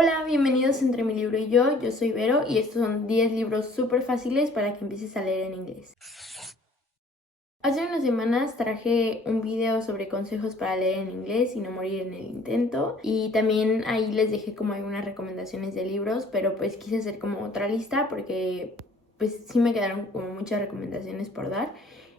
Hola, bienvenidos entre mi libro y yo soy Vero y estos son 10 libros súper fáciles para que empieces a leer en inglés. Hace unas semanas traje un video sobre consejos para leer en inglés y no morir en el intento, y también ahí les dejé como algunas recomendaciones de libros, pero pues quise hacer como otra lista porque pues sí me quedaron como muchas recomendaciones por dar.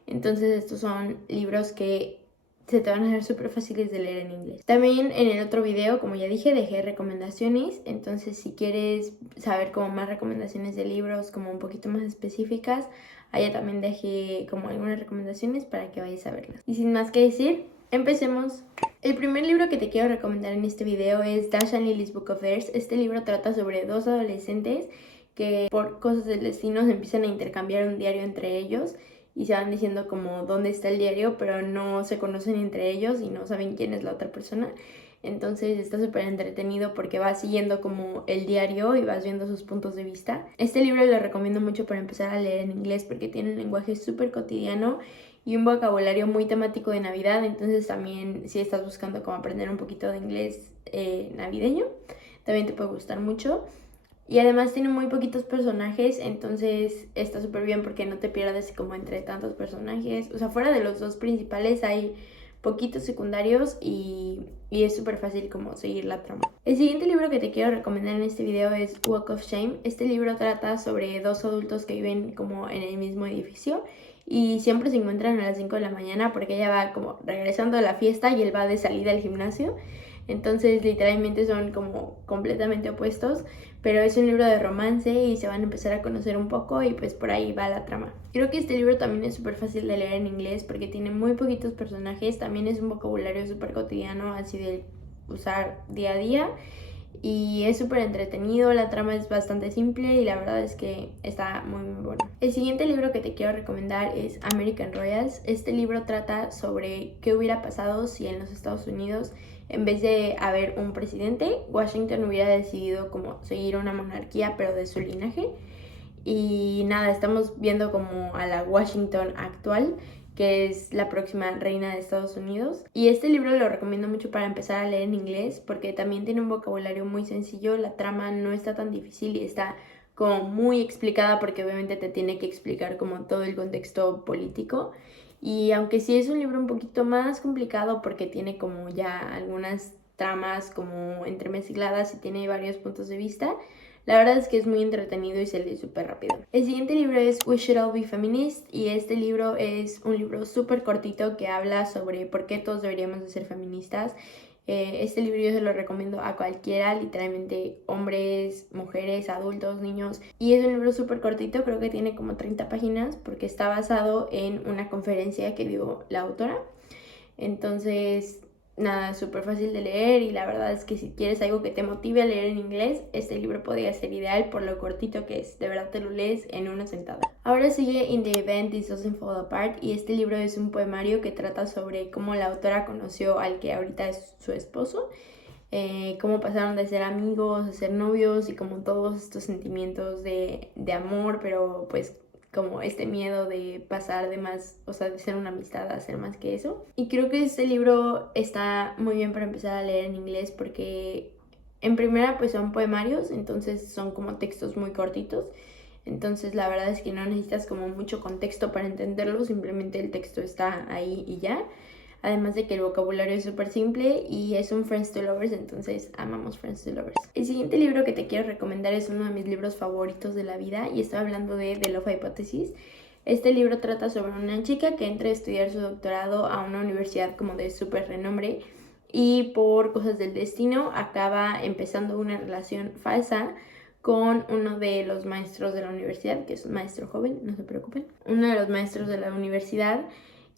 Entonces estos son libros que se te van a hacer súper fáciles de leer en inglés. También en el otro video, como ya dije, dejé recomendaciones. Entonces si quieres saber como más recomendaciones de libros como un poquito más específicas, allá también dejé como algunas recomendaciones para que vayas a verlas. Y sin más que decir, empecemos. El primer libro que te quiero recomendar en este video es Dash and Lily's Book of Theirs. Este libro trata sobre dos adolescentes que por cosas del destino se empiezan a intercambiar un diario entre ellos y se van diciendo como dónde está el diario, pero no se conocen entre ellos y no saben quién es la otra persona. Entonces está súper entretenido porque vas siguiendo como el diario y vas viendo sus puntos de vista. Este libro lo recomiendo mucho para empezar a leer en inglés porque tiene un lenguaje súper cotidiano y un vocabulario muy temático de Navidad. Entonces también si estás buscando como aprender un poquito de inglés navideño, también te puede gustar mucho. Y además tiene muy poquitos personajes, entonces está súper bien porque no te pierdes como entre tantos personajes. O sea, fuera de los dos principales hay poquitos secundarios y es súper fácil como seguir la trama. El siguiente libro que te quiero recomendar en este video es Walk of Shame. Este libro trata sobre dos adultos que viven como en el mismo edificio y siempre se encuentran a las 5 de la mañana porque ella va como regresando a la fiesta y él va de salida al gimnasio. Entonces literalmente son como completamente opuestos, pero es un libro de romance y se van a empezar a conocer un poco y pues por ahí va la trama. Creo que este libro también es súper fácil de leer en inglés porque tiene muy poquitos personajes, también es un vocabulario súper cotidiano, así de usar día a día, y es súper entretenido. La trama es bastante simple y la verdad es que está muy bueno. El siguiente libro que te quiero recomendar es American Royals. Este libro trata sobre qué hubiera pasado si en los Estados Unidos, en vez de haber un presidente, Washington hubiera decidido como seguir una monarquía pero de su linaje. Y nada, estamos viendo como a la Washington actual, que es la próxima reina de Estados Unidos. Y este libro lo recomiendo mucho para empezar a leer en inglés porque también tiene un vocabulario muy sencillo, la trama no está tan difícil y está como muy explicada porque obviamente te tiene que explicar como todo el contexto político. Y aunque sí es un libro un poquito más complicado porque tiene como ya algunas tramas como entremezcladas y tiene varios puntos de vista, la verdad es que es muy entretenido y se lee súper rápido. El siguiente libro es We Should All Be Feminist, y este libro es un libro súper cortito que habla sobre por qué todos deberíamos de ser feministas. Este libro yo se lo recomiendo a cualquiera, literalmente hombres, mujeres, adultos, niños. Y es un libro súper cortito, creo que tiene como 30 páginas porque está basado en una conferencia que dio la autora. Entonces, nada, súper fácil de leer y la verdad es que si quieres algo que te motive a leer en inglés, este libro podría ser ideal por lo cortito que es. De verdad te lo lees en una sentada. Ahora sigue In the Event This Doesn't Fall Apart, y este libro es un poemario que trata sobre cómo la autora conoció al que ahorita es su esposo. Cómo pasaron de ser amigos a ser novios y como todos estos sentimientos de amor, pero pues como este miedo de pasar de más, o sea, de ser una amistad a ser más que eso. Y creo que este libro está muy bien para empezar a leer en inglés porque en primera pues son poemarios, entonces son como textos muy cortitos. Entonces la verdad es que no necesitas como mucho contexto para entenderlo, simplemente el texto está ahí y ya. Además de que el vocabulario es súper simple y es un Friends to Lovers, entonces amamos Friends to Lovers. El siguiente libro que te quiero recomendar es uno de mis libros favoritos de la vida y estoy hablando de The Love Hypothesis. Este libro trata sobre una chica que entra a estudiar su doctorado a una universidad como de súper renombre y por cosas del destino acaba empezando una relación falsa con uno de los maestros de la universidad, que es un maestro joven, no se preocupen, uno de los maestros de la universidad.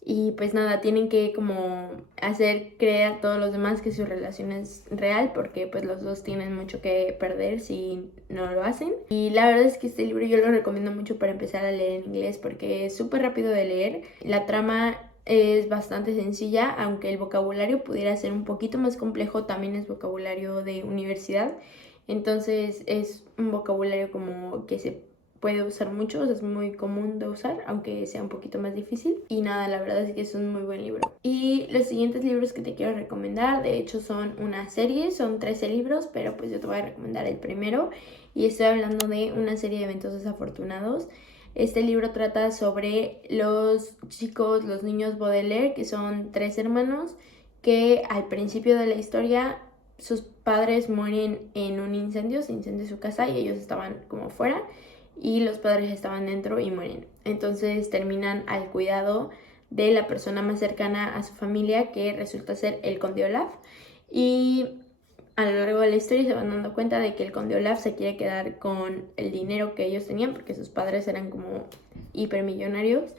Y pues nada, tienen que como hacer creer a todos los demás que su relación es real porque pues los dos tienen mucho que perder si no lo hacen. Y la verdad es que este libro yo lo recomiendo mucho para empezar a leer en inglés porque es súper rápido de leer. La trama es bastante sencilla, aunque el vocabulario pudiera ser un poquito más complejo, también es vocabulario de universidad. Entonces es un vocabulario como que se puede usar mucho, o sea, es muy común de usar, aunque sea un poquito más difícil. Y nada, la verdad es que es un muy buen libro. Y los siguientes libros que te quiero recomendar, de hecho son una serie, son 13 libros, pero pues yo te voy a recomendar el primero. Y estoy hablando de una serie de eventos desafortunados. Este libro trata sobre los chicos, los niños Baudelaire, que son 3 hermanos, que al principio de la historia sus padres mueren en un incendio, se incendia su casa y ellos estaban como fuera y los padres estaban dentro y mueren. Entonces terminan al cuidado de la persona más cercana a su familia, que resulta ser el conde Olaf, y a lo largo de la historia se van dando cuenta de que el conde Olaf se quiere quedar con el dinero que ellos tenían porque sus padres eran como hipermillonarios.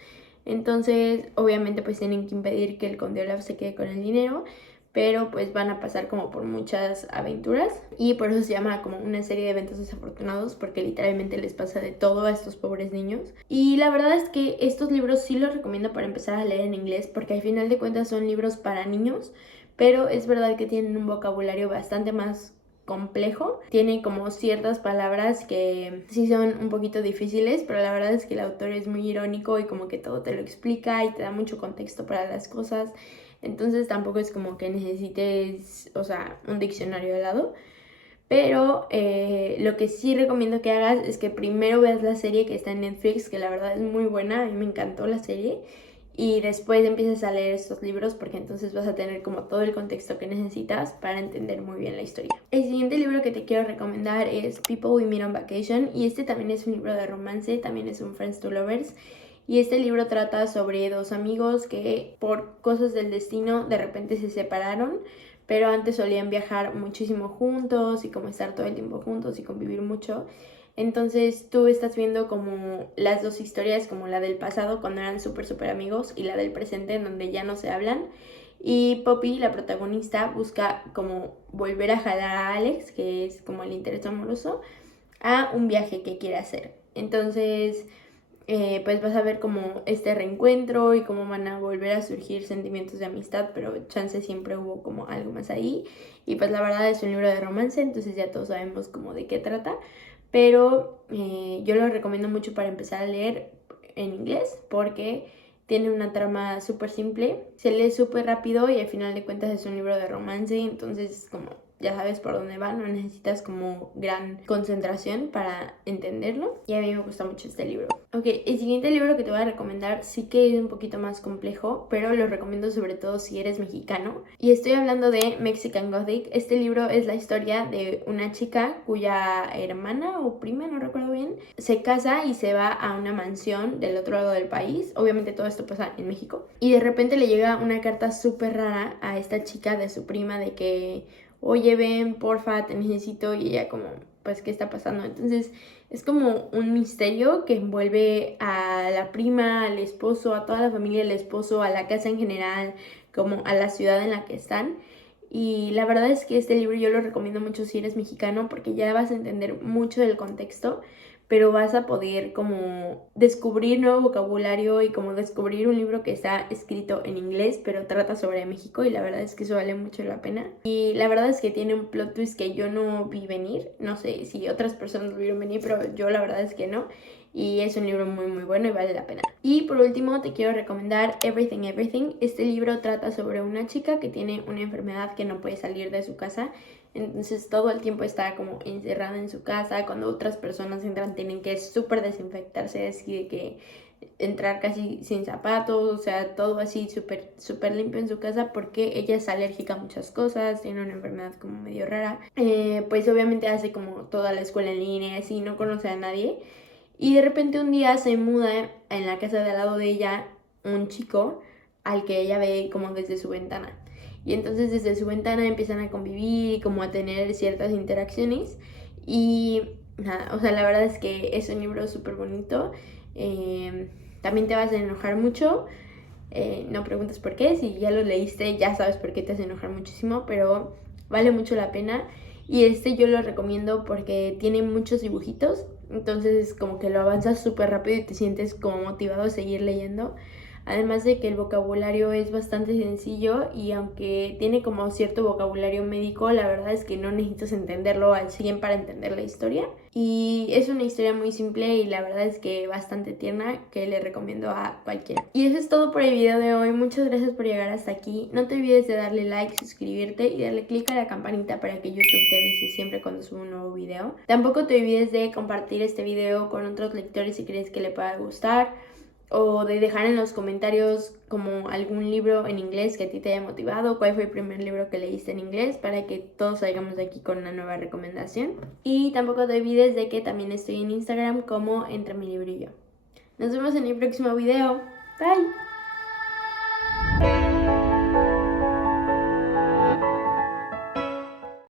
Entonces obviamente pues tienen que impedir que el conde Olaf se quede con el dinero, pero pues van a pasar como por muchas aventuras y por eso se llama como una serie de eventos desafortunados, porque literalmente les pasa de todo a estos pobres niños. Y la verdad es que estos libros sí los recomiendo para empezar a leer en inglés, porque al final de cuentas son libros para niños, pero es verdad que tienen un vocabulario bastante más complejo. Tiene como ciertas palabras que sí son un poquito difíciles, pero la verdad es que el autor es muy irónico y como que todo te lo explica y te da mucho contexto para las cosas. Entonces tampoco es como que necesites, o sea, un diccionario al lado. Pero lo que sí recomiendo que hagas es que primero veas la serie que está en Netflix, que la verdad es muy buena, a mí me encantó la serie. Y después empieces a leer estos libros, porque entonces vas a tener como todo el contexto que necesitas para entender muy bien la historia. El siguiente libro que te quiero recomendar es People We Meet on Vacation, y este también es un libro de romance, también es un Friends to Lovers. Y este libro trata sobre 2 amigos que por cosas del destino de repente se separaron, pero antes solían viajar muchísimo juntos y como estar todo el tiempo juntos y convivir mucho. Entonces tú estás viendo como las 2 historias, como la del pasado cuando eran súper amigos y la del presente en donde ya no se hablan. Y Poppy, la protagonista, busca como volver a jalar a Alex, que es como el interés amoroso, a un viaje que quiere hacer. Entonces pues vas a ver como este reencuentro y cómo van a volver a surgir sentimientos de amistad, pero chance siempre hubo como algo más ahí. Y pues la verdad es un libro de romance, entonces ya todos sabemos como de qué trata, pero yo lo recomiendo mucho para empezar a leer en inglés, porque tiene una trama súper simple, se lee súper rápido y al final de cuentas es un libro de romance, entonces como ya sabes por dónde va, no necesitas como gran concentración para entenderlo, y a mí me gusta mucho este libro. Ok, el siguiente libro que te voy a recomendar sí que es un poquito más complejo, pero lo recomiendo sobre todo si eres mexicano, y estoy hablando de Mexican Gothic. Este libro es la historia de una chica cuya hermana o prima, no recuerdo bien, se casa y se va a una mansión del otro lado del país. Obviamente todo esto pasa en México, y de repente le llega una carta súper rara a esta chica de su prima de que oye, ven, porfa, te necesito, y ella como, pues, ¿qué está pasando? Entonces es como un misterio que envuelve a la prima, al esposo, a toda la familia del esposo, a la casa en general, como a la ciudad en la que están. Y la verdad es que este libro yo lo recomiendo mucho si eres mexicano, porque ya vas a entender mucho del contexto, pero vas a poder como descubrir nuevo vocabulario y como descubrir un libro que está escrito en inglés, pero trata sobre México, y la verdad es que eso vale mucho la pena. Y la verdad es que tiene un plot twist que yo no vi venir, no sé si otras personas lo vieron venir, pero yo la verdad es que no. Y es un libro muy bueno y vale la pena. Y por último te quiero recomendar Everything Everything. Este libro trata sobre una chica que tiene una enfermedad que no puede salir de su casa. Entonces todo el tiempo está como encerrada en su casa. Cuando otras personas entran tienen que súper desinfectarse, así de que entrar casi sin zapatos, o sea, todo así súper limpio en su casa, porque ella es alérgica a muchas cosas, tiene una enfermedad como medio rara. Pues obviamente hace como toda la escuela en línea, así, no conoce a nadie. Y de repente un día se muda en la casa de al lado de ella un chico al que ella ve como desde su ventana. Y entonces desde su ventana empiezan a convivir y como a tener ciertas interacciones. Y nada, o sea, la verdad es que es un libro súper bonito. También te vas a enojar mucho. No preguntes por qué, si ya lo leíste ya sabes por qué te hace enojar muchísimo, pero vale mucho la pena. Y este yo lo recomiendo porque tiene muchos dibujitos, entonces como que lo avanzas súper rápido y te sientes como motivado a seguir leyendo. además de que el vocabulario es bastante sencillo y aunque tiene como cierto vocabulario médico, la verdad es que no necesitas entenderlo al 100 para entender la historia. Y es una historia muy simple y la verdad es que bastante tierna, que le recomiendo a cualquiera. Y eso es todo por el video de hoy. Muchas gracias por llegar hasta aquí. No te olvides de darle like, suscribirte y darle click a la campanita para que YouTube te avise siempre cuando suba un nuevo video. Tampoco te olvides de compartir este video con otros lectores si crees que le pueda gustar, o de dejar en los comentarios como algún libro en inglés que a ti te haya motivado, cuál fue el primer libro que leíste en inglés, para que todos salgamos de aquí con una nueva recomendación. Y tampoco te olvides de que también estoy en Instagram como Entre mi libro y yo. Nos vemos en el próximo video. Bye.